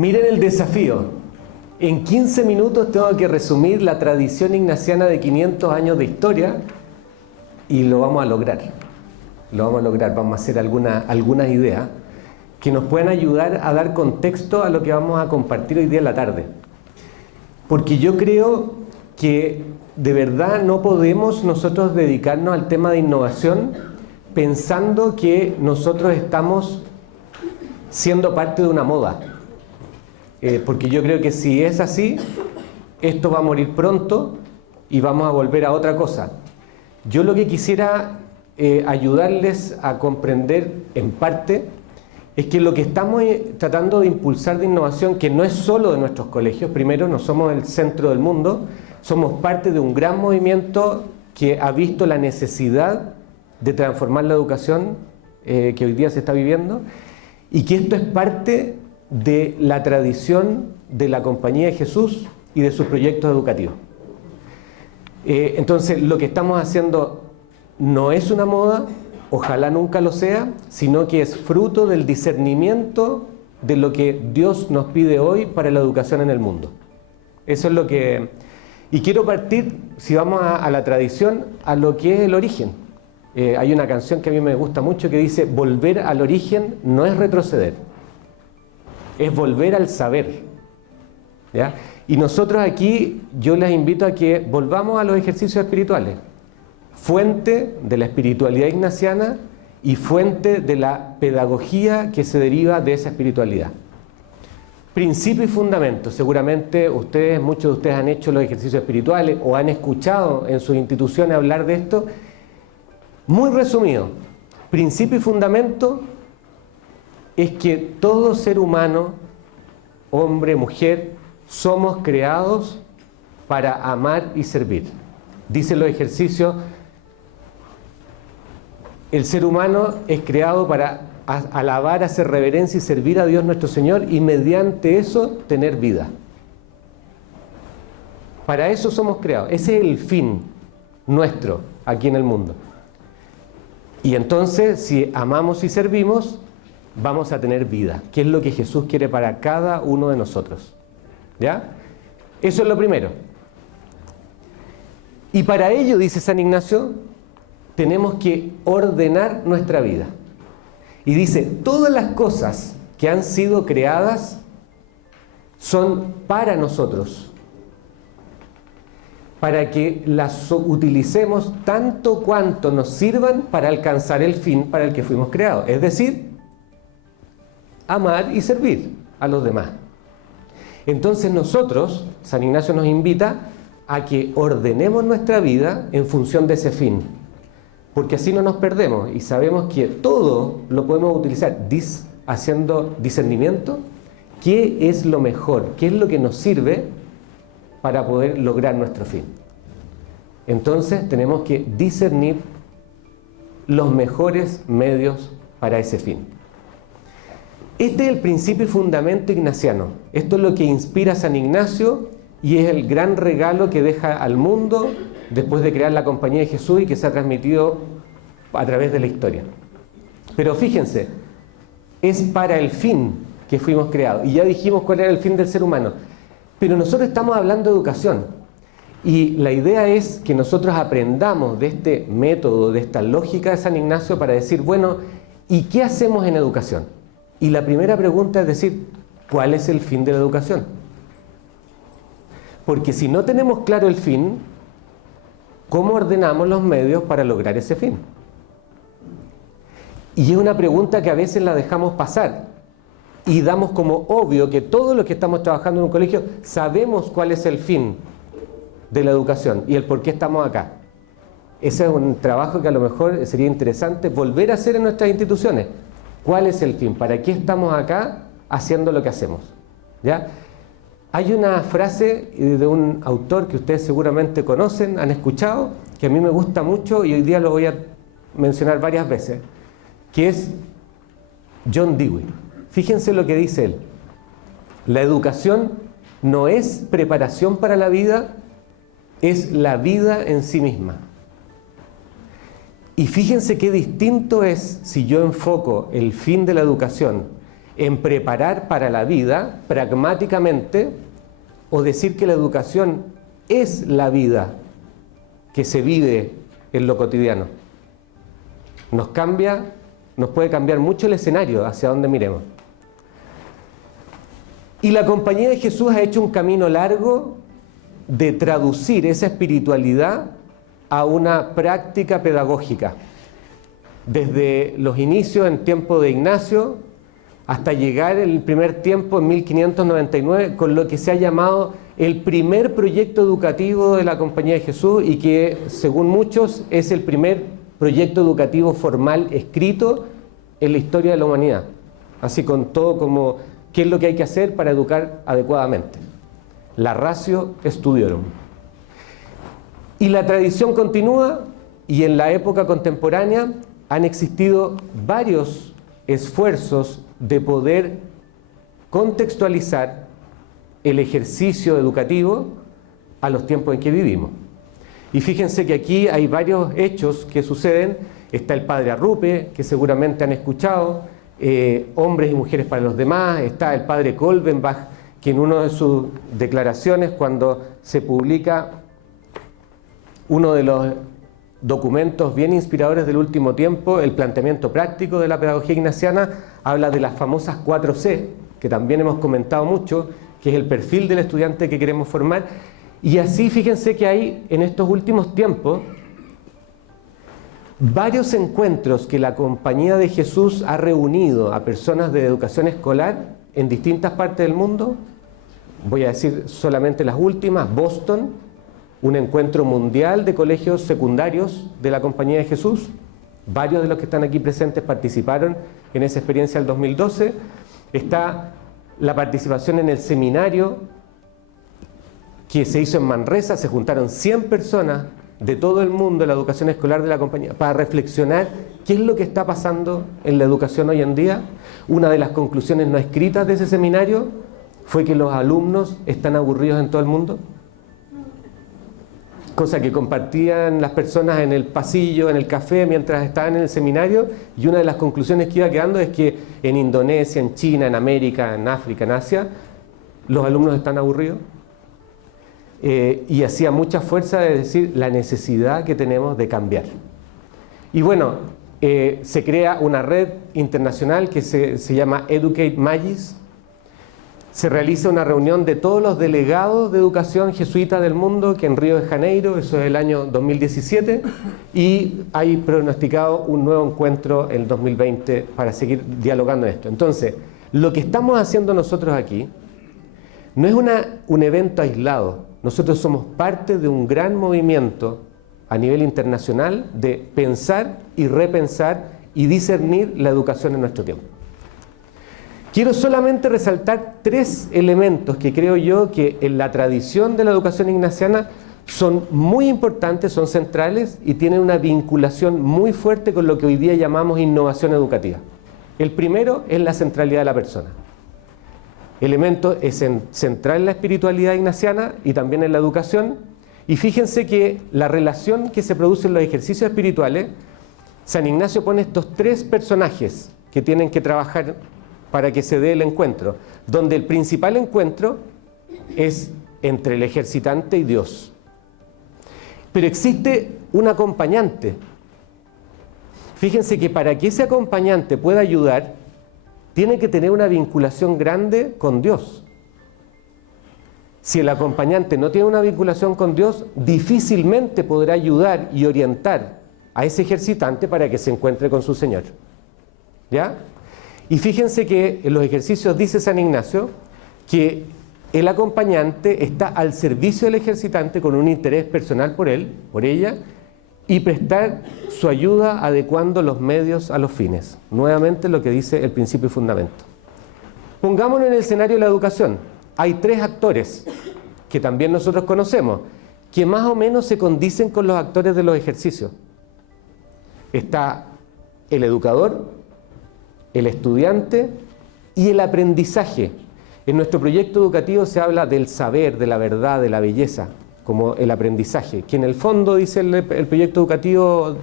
Miren el desafío. En 15 minutos tengo que resumir la tradición ignaciana de 500 años de historia y lo vamos a lograr. Lo vamos a lograr. Vamos a hacer algunas ideas que nos puedan ayudar a dar contexto a lo que vamos a compartir hoy día en la tarde. Porque yo creo que de verdad no podemos nosotros dedicarnos al tema de innovación pensando que nosotros estamos siendo parte de una moda. Porque yo creo que si es así, esto va a morir pronto y vamos a volver a otra cosa. Yo lo que quisiera ayudarles a comprender en parte es que lo que estamos tratando de impulsar de innovación, que no es solo de nuestros colegios, primero no somos el centro del mundo, somos parte de un gran movimiento que ha visto la necesidad de transformar la educación que hoy día se está viviendo, y que esto es parte de la tradición de la Compañía de Jesús y de sus proyectos educativos. Entonces, lo que estamos haciendo no es una moda, ojalá nunca lo sea, sino que es fruto del discernimiento de lo que Dios nos pide hoy para la educación en el mundo. Eso es lo que... Y quiero partir, si vamos a la tradición, a lo que es el origen. Hay una canción que a mí me gusta mucho que dice: volver al origen no es retroceder, es volver al saber. ¿Ya? Y nosotros aquí, yo les invito a que volvamos a los ejercicios espirituales, fuente de la espiritualidad ignaciana y fuente de la pedagogía que se deriva de esa espiritualidad. Principio y fundamento. Seguramente muchos de ustedes han hecho los ejercicios espirituales o han escuchado en sus instituciones hablar de esto. Muy resumido, principio y fundamento es que todo ser humano, hombre, mujer, somos creados para amar y servir. Dicen los ejercicios, el ser humano es creado para alabar, hacer reverencia y servir a Dios nuestro Señor, y mediante eso tener vida. Para eso somos creados. Ese es el fin nuestro aquí en el mundo. Y entonces, si amamos y servimos, vamos a tener vida, que es lo que Jesús quiere para cada uno de nosotros. ¿Ya? Eso es lo primero. Y para ello, dice San Ignacio, tenemos que ordenar nuestra vida. Y dice, todas las cosas que han sido creadas son para nosotros, para que las utilicemos tanto cuanto nos sirvan para alcanzar el fin para el que fuimos creados. Es decir, amar y servir a los demás. Entonces nosotros, San Ignacio nos invita a que ordenemos nuestra vida en función de ese fin. Porque así no nos perdemos y sabemos que todo lo podemos utilizar haciendo discernimiento. ¿Qué es lo mejor? ¿Qué es lo que nos sirve para poder lograr nuestro fin? Entonces tenemos que discernir los mejores medios para ese fin. Este es el principio y fundamento ignaciano. Esto es lo que inspira a San Ignacio y es el gran regalo que deja al mundo después de crear la Compañía de Jesús y que se ha transmitido a través de la historia. Pero fíjense, es para el fin que fuimos creados. Y ya dijimos cuál era el fin del ser humano. Pero nosotros estamos hablando de educación. Y la idea es que nosotros aprendamos de este método, de esta lógica de San Ignacio para decir, bueno, ¿y qué hacemos en educación? Y la primera pregunta es decir, ¿cuál es el fin de la educación? Porque si no tenemos claro el fin, ¿cómo ordenamos los medios para lograr ese fin? Y es una pregunta que a veces la dejamos pasar y damos como obvio que todos los que estamos trabajando en un colegio sabemos cuál es el fin de la educación y el por qué estamos acá. Ese es un trabajo que a lo mejor sería interesante volver a hacer en nuestras instituciones. ¿Cuál es el fin? ¿Para qué estamos acá haciendo lo que hacemos? ¿Ya? Hay una frase de un autor que ustedes seguramente conocen, han escuchado, que a mí me gusta mucho y hoy día lo voy a mencionar varias veces, que es John Dewey. Fíjense lo que dice él. La educación no es preparación para la vida, es la vida en sí misma. Y fíjense qué distinto es si yo enfoco el fin de la educación en preparar para la vida pragmáticamente, o decir que la educación es la vida que se vive en lo cotidiano. Nos puede cambiar mucho el escenario hacia donde miremos. Y la Compañía de Jesús ha hecho un camino largo de traducir esa espiritualidad a una práctica pedagógica. Desde los inicios en tiempo de Ignacio hasta llegar en el primer tiempo en 1599 con lo que se ha llamado el primer proyecto educativo de la Compañía de Jesús, y que según muchos es el primer proyecto educativo formal escrito en la historia de la humanidad. Así con todo como qué es lo que hay que hacer para educar adecuadamente. La ratio studiorum. Y la tradición continúa, y en la época contemporánea han existido varios esfuerzos de poder contextualizar el ejercicio educativo a los tiempos en que vivimos. Y fíjense que aquí hay varios hechos que suceden. Está el padre Arrupe, que seguramente han escuchado, Hombres y Mujeres para los Demás. Está el padre Kolbenbach, que en una de sus declaraciones, cuando se publica uno de los documentos bien inspiradores del último tiempo, el planteamiento práctico de la pedagogía ignaciana, habla de las famosas 4C, que también hemos comentado mucho, que es el perfil del estudiante que queremos formar. Y así fíjense que hay en estos últimos tiempos varios encuentros que la Compañía de Jesús ha reunido a personas de educación escolar en distintas partes del mundo. Voy a decir solamente las últimas: Boston, un encuentro mundial de colegios secundarios de la Compañía de Jesús. Varios de los que están aquí presentes participaron en esa experiencia del 2012. Está la participación en el seminario que se hizo en Manresa. Se juntaron 100 personas de todo el mundo de la educación escolar de la Compañía para reflexionar qué es lo que está pasando en la educación hoy en día. Una de las conclusiones no escritas de ese seminario fue que los alumnos están aburridos en todo el mundo, cosa que compartían las personas en el pasillo, en el café, mientras estaban en el seminario. Y una de las conclusiones que iba quedando es que en Indonesia, en China, en América, en África, en Asia, los alumnos están aburridos. Y hacía mucha fuerza de decir la necesidad que tenemos de cambiar. Y bueno, se crea una red internacional que se llama Educate Magis. Se realiza una reunión de todos los delegados de educación jesuita del mundo, que en Río de Janeiro, eso es el año 2017, y hay pronosticado un nuevo encuentro en el 2020 para seguir dialogando en esto. Entonces, lo que estamos haciendo nosotros aquí no es un evento aislado. Nosotros somos parte de un gran movimiento a nivel internacional de pensar y repensar y discernir la educación en nuestro tiempo. Quiero solamente resaltar 3 elementos que creo yo que en la tradición de la educación ignaciana son muy importantes, son centrales y tienen una vinculación muy fuerte con lo que hoy día llamamos innovación educativa. El primero es la centralidad de la persona. Elemento es central en la espiritualidad ignaciana y también en la educación. Y fíjense que la relación que se produce en los ejercicios espirituales, San Ignacio pone estos 3 personajes que tienen que trabajar para que se dé el encuentro, donde el principal encuentro es entre el ejercitante y Dios. Pero existe un acompañante. Fíjense que para que ese acompañante pueda ayudar, tiene que tener una vinculación grande con Dios. Si el acompañante no tiene una vinculación con Dios, difícilmente podrá ayudar y orientar a ese ejercitante para que se encuentre con su Señor. ¿Ya? Y fíjense que en los ejercicios dice San Ignacio que el acompañante está al servicio del ejercitante con un interés personal por él, por ella, y prestar su ayuda adecuando los medios a los fines. Nuevamente lo que dice el principio y fundamento. Pongámonos en el escenario de la educación. Hay 3 actores que también nosotros conocemos, que más o menos se condicen con los actores de los ejercicios. Está el educador, el estudiante y el aprendizaje. En nuestro proyecto educativo se habla del saber, de la verdad, de la belleza, como el aprendizaje, que en el fondo, dice el proyecto educativo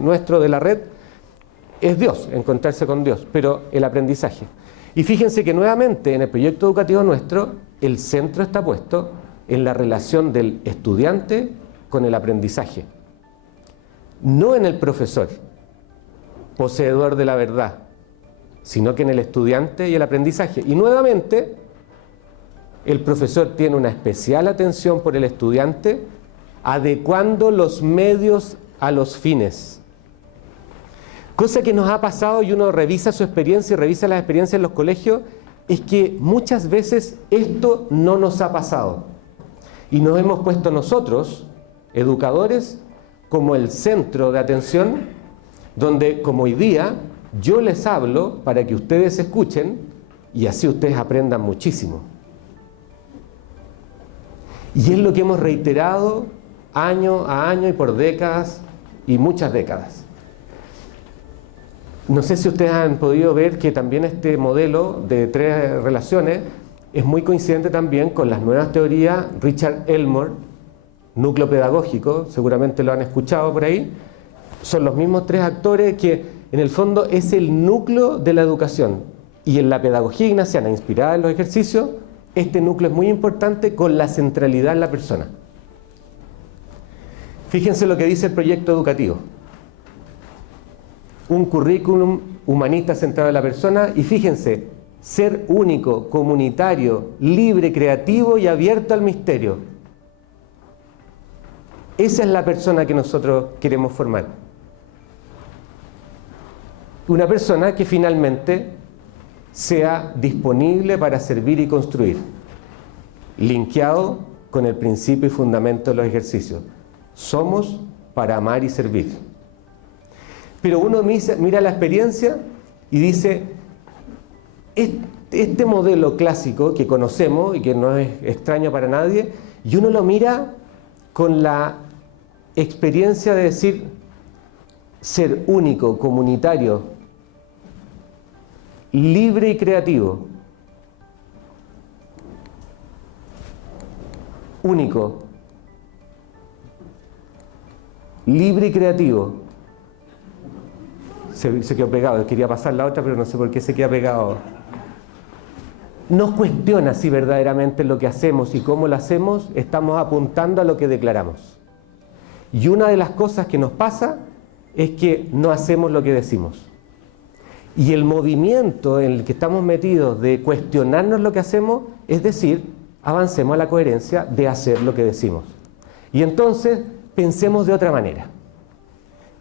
nuestro de la red, es Dios, encontrarse con Dios, pero el aprendizaje. Y fíjense que nuevamente en el proyecto educativo nuestro, el centro está puesto en la relación del estudiante con el aprendizaje, no en el profesor, poseedor de la verdad, sino que en el estudiante y el aprendizaje. Y nuevamente, el profesor tiene una especial atención por el estudiante, adecuando los medios a los fines. Cosa que nos ha pasado, y uno revisa su experiencia y revisa las experiencias en los colegios, es que muchas veces esto no nos ha pasado. Y nos hemos puesto nosotros, educadores, como el centro de atención, donde como hoy día yo les hablo para que ustedes escuchen y así ustedes aprendan muchísimo. Y es lo que hemos reiterado año a año y por décadas y muchas décadas. No sé si ustedes han podido ver que también este modelo de 3 relaciones es muy coincidente también con las nuevas teorías Richard Elmore, núcleo pedagógico, seguramente lo han escuchado por ahí. Son los mismos 3 actores que en el fondo es el núcleo de la educación. Y en la pedagogía ignaciana, inspirada en los ejercicios, este núcleo es muy importante con la centralidad en la persona. Fíjense lo que dice el proyecto educativo. Un currículum humanista centrado en la persona, y fíjense, ser único, comunitario, libre, creativo y abierto al misterio. Esa es la persona que nosotros queremos formar. Una persona que finalmente sea disponible para servir y construir, linkeado con el principio y fundamento de los ejercicios. Somos para amar y servir. Pero uno mira la experiencia y dice, este modelo clásico que conocemos y que no es extraño para nadie, y uno lo mira con la experiencia de decir, ser único, comunitario, libre y creativo. Único, libre y creativo. Se quedó pegado, quería pasar la otra, pero no sé por qué se queda pegado. Nos cuestiona si verdaderamente lo que hacemos y cómo lo hacemos estamos apuntando a lo que declaramos. Y una de las cosas que nos pasa es que no hacemos lo que decimos. Y el movimiento en el que estamos metidos de cuestionarnos lo que hacemos, es decir, avancemos a la coherencia de hacer lo que decimos. Y entonces pensemos de otra manera.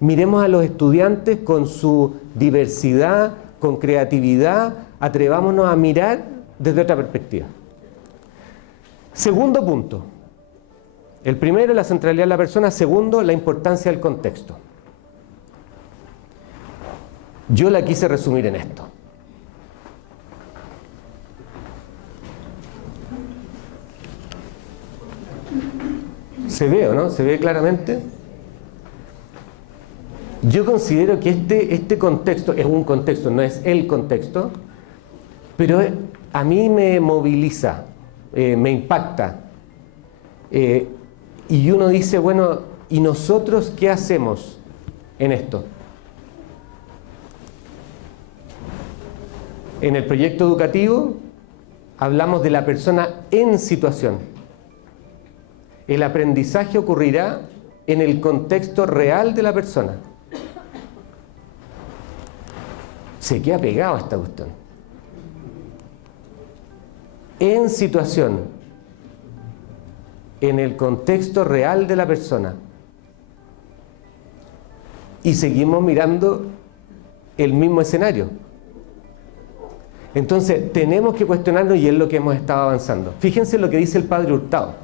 Miremos a los estudiantes con su diversidad, con creatividad, atrevámonos a mirar desde otra perspectiva. Segundo punto. El primero, la centralidad de la persona. Segundo, la importancia del contexto. Yo la quise resumir en esto. ¿Se ve o no? ¿Se ve claramente? Yo considero que este contexto es un contexto, no es el contexto, pero a mí me moviliza, me impacta. Y uno dice, bueno, ¿y nosotros qué hacemos en esto? En el proyecto educativo hablamos de la persona en situación. El aprendizaje ocurrirá en el contexto real de la persona. Se queda pegado a esta cuestión. En situación, en el contexto real de la persona. Y seguimos mirando el mismo escenario. Entonces, tenemos que cuestionarnos, y es lo que hemos estado avanzando. Fíjense lo que dice el padre Hurtado.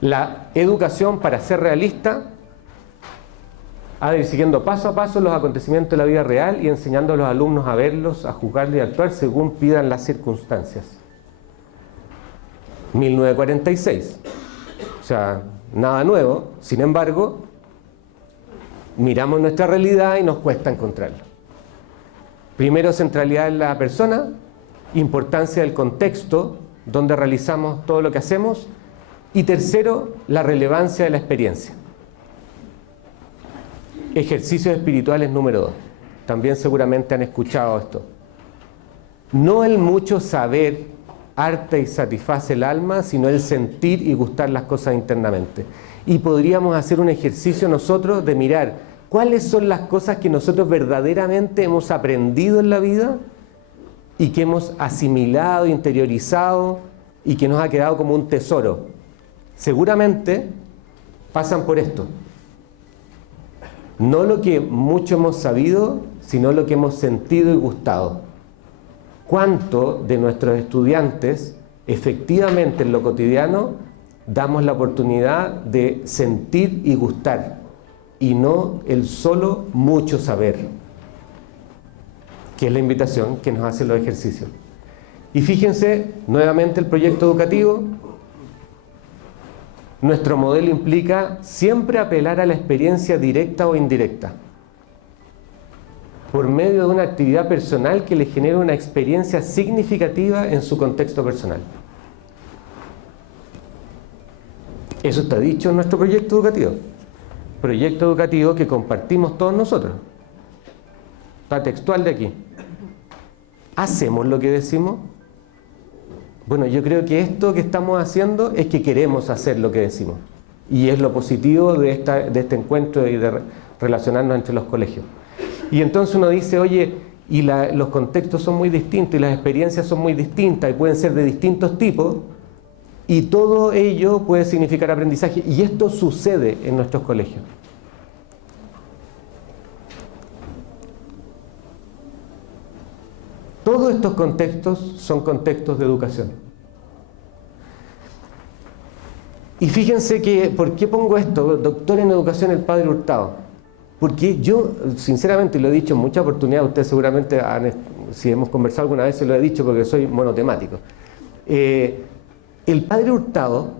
La educación, para ser realista, ha de ir siguiendo paso a paso los acontecimientos de la vida real y enseñando a los alumnos a verlos, a juzgarlos y a actuar según pidan las circunstancias. 1946. O sea, nada nuevo. Sin embargo, miramos nuestra realidad y nos cuesta encontrarlo. Primero, centralidad en la persona, importancia del contexto donde realizamos todo lo que hacemos, y tercero, la relevancia de la experiencia. Ejercicios espirituales número 2. También seguramente han escuchado esto. No el mucho saber harta y satisface el alma, sino el sentir y gustar las cosas internamente. Y podríamos hacer un ejercicio nosotros de mirar cuáles son las cosas que nosotros verdaderamente hemos aprendido en la vida y que hemos asimilado, interiorizado y que nos ha quedado como un tesoro. Seguramente pasan por esto. No lo que mucho hemos sabido, sino lo que hemos sentido y gustado. ¿Cuánto de nuestros estudiantes efectivamente en lo cotidiano damos la oportunidad de sentir y gustar y no el solo mucho saber? Que es la invitación que nos hacen los ejercicios. Y fíjense, nuevamente el proyecto educativo. Nuestro modelo implica siempre apelar a la experiencia directa o indirecta, por medio de una actividad personal que le genere una experiencia significativa en su contexto personal. Eso está dicho en nuestro proyecto educativo que compartimos todos nosotros. Está textual de aquí. ¿Hacemos lo que decimos? Bueno, yo creo que esto que estamos haciendo es que queremos hacer lo que decimos. Y es lo positivo de este encuentro y de relacionarnos entre los colegios. Y entonces uno dice, oye, y los contextos son muy distintos y las experiencias son muy distintas y pueden ser de distintos tipos, y todo ello puede significar aprendizaje. Y esto sucede en nuestros colegios. Todos estos contextos son contextos de educación. Y fíjense que, ¿por qué pongo esto? Doctor en educación, el padre Hurtado. Porque yo, sinceramente, lo he dicho en muchas oportunidades, ustedes seguramente, si hemos conversado alguna vez, se lo he dicho porque soy monotemático. El padre Hurtado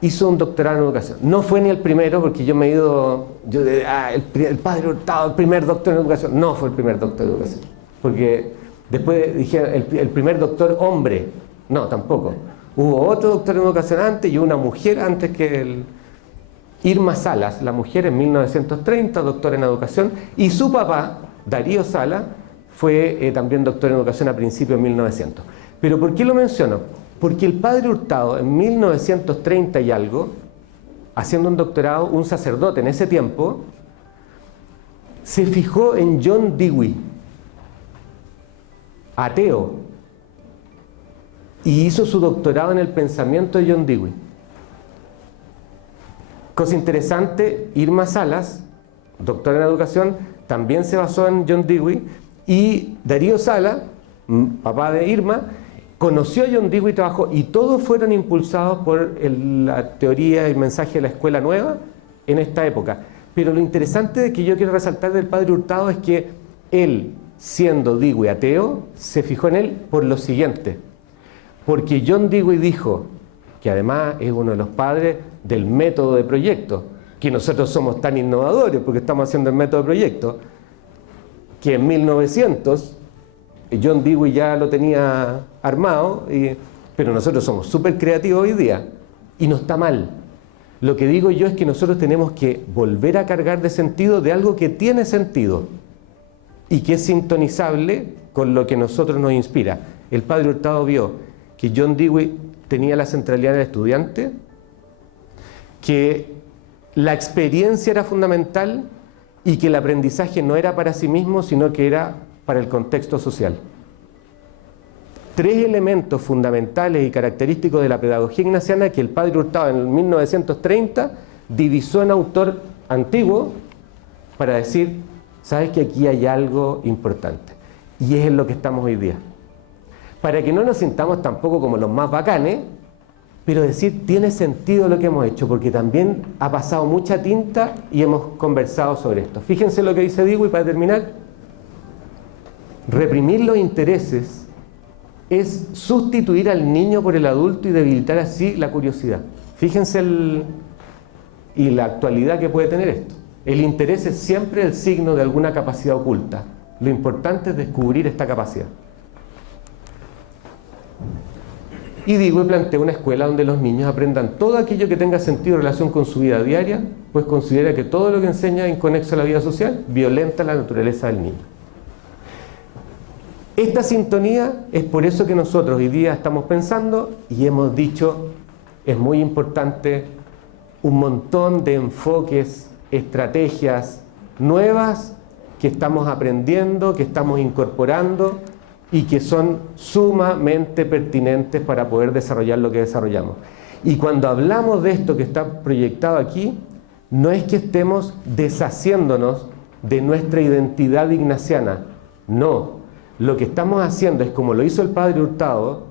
hizo un doctorado en educación. No fue ni el primero, porque yo me he ido... el padre Hurtado, el primer doctor en educación. No fue el primer doctor en educación. Porque después dijeron, el primer doctor hombre. No, tampoco. Hubo otro doctor en educación antes y una mujer antes que el... Irma Salas, la mujer en 1930, doctora en educación, y su papá, Darío Sala, fue también doctor en educación a principios de 1900. ¿Pero por qué lo menciono? Porque el padre Hurtado, en 1930 y algo, haciendo un doctorado, un sacerdote en ese tiempo, se fijó en John Dewey, ateo, y hizo su doctorado en el pensamiento de John Dewey. Cosa interesante, Irma Salas, doctora en educación, también se basó en John Dewey, y Darío Sala, papá de Irma, conoció a John Dewey y trabajó, y todos fueron impulsados por la teoría y el mensaje de la escuela nueva en esta época. Pero lo interesante que yo quiero resaltar del padre Hurtado es que él, siendo Dewey ateo, se fijó en él por lo siguiente. Porque John Dewey dijo, que además es uno de los padres del método de proyecto, que nosotros somos tan innovadores porque estamos haciendo el método de proyecto, que en 1900 John Dewey ya lo tenía armado, pero nosotros somos súper creativos hoy día, y no está mal. Lo que digo yo es que nosotros tenemos que volver a cargar de sentido de algo que tiene sentido y que es sintonizable con lo que a nosotros nos inspira. El padre Hurtado vio que John Dewey tenía la centralidad del estudiante, que la experiencia era fundamental y que el aprendizaje no era para sí mismo, sino que era para el contexto social. Tres elementos fundamentales y característicos de la pedagogía ignaciana que el padre Hurtado en 1930 divisó en autor antiguo para decir, sabes que aquí hay algo importante, y es en lo que estamos hoy día. Para que no nos sintamos tampoco como los más bacanes, pero decir, tiene sentido lo que hemos hecho, porque también ha pasado mucha tinta y hemos conversado sobre esto. Fíjense lo que dice Dewey para terminar. Reprimir los intereses es sustituir al niño por el adulto y debilitar así la curiosidad. Fíjense y la actualidad que puede tener esto. El interés es siempre el signo de alguna capacidad oculta. Lo importante es descubrir esta capacidad. Y Dewey plantea una escuela donde los niños aprendan todo aquello que tenga sentido en relación con su vida diaria, pues considera que todo lo que enseña inconexo a la vida social violenta la naturaleza del niño. Esta sintonía es por eso que nosotros hoy día estamos pensando y hemos dicho, es muy importante, un montón de enfoques, estrategias nuevas que estamos aprendiendo, que estamos incorporando y que son sumamente pertinentes para poder desarrollar lo que desarrollamos. Y cuando hablamos de esto que está proyectado aquí, no es que estemos deshaciéndonos de nuestra identidad ignaciana, no. Lo que estamos haciendo es, como lo hizo el Padre Hurtado,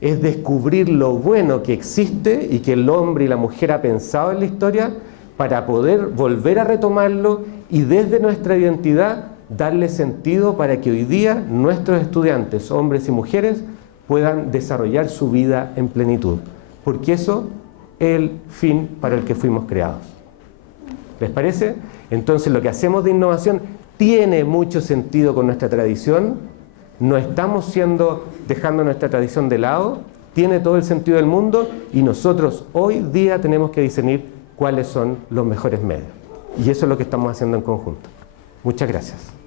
es descubrir lo bueno que existe y que el hombre y la mujer ha pensado en la historia para poder volver a retomarlo y desde nuestra identidad darle sentido para que hoy día nuestros estudiantes, hombres y mujeres, puedan desarrollar su vida en plenitud. Porque eso es el fin para el que fuimos creados. ¿Les parece? Entonces lo que hacemos de innovación tiene mucho sentido con nuestra tradición. No estamos dejando nuestra tradición de lado, tiene todo el sentido del mundo y nosotros hoy día tenemos que discernir cuáles son los mejores medios. Y eso es lo que estamos haciendo en conjunto. Muchas gracias.